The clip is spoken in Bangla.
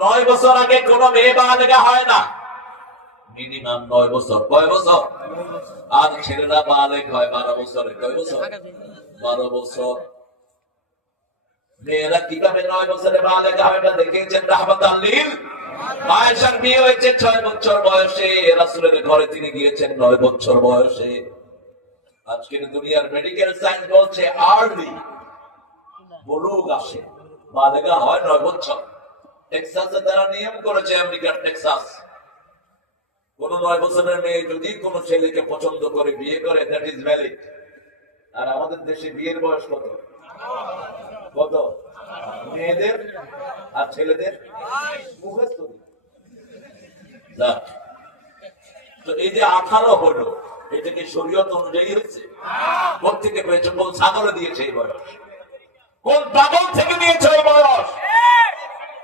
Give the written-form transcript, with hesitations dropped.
9 বছর আগে কোন মেয়ে বালেগা হয় না, মিনিমাম 9 বছর। কয় বছর? আর ছেলেরা বালেগ হয় 12 বছরে। কয় বছর? 12 বছর। মেয়েরা কিভাবে 9 বছরে বালেগা হয় এটা দেখেছেন রাহমাতাল লিল। আয়েশার বিয়ে হয়েছে 6 বছর বয়সে, রাসূলের ঘরে তিনি গিয়েছেন 9 বছর বয়সে। আজকের দুনিয়ার মেডিকেল সায়েন্স বলছে আর্লি বুলুগ আসে, বালেগা হয় 9 বছর। টেক্সাসে তারা নিয়ম করেছে, আমেরিকার টেক্সাস, কোন 9 বছরের মেয়ে যদি কোন ছেলেকে পছন্দ করে বিয়ে করে, দ্যাট ইজ ভ্যালিড। আর আমাদের দেশে বিয়ের বয়স কত? কত? মেয়েদের আর ছেলেদের মুখস্থ। তো এই যে 18 হলো, এটা কি শরীয়ত অনুযায়ী হয়েছে? কোথা থেকে পেয়েছে? কোন ছাগলে দিয়েছে এই বয়স? কোন পাগল থেকে দিয়েছে এই বয়স?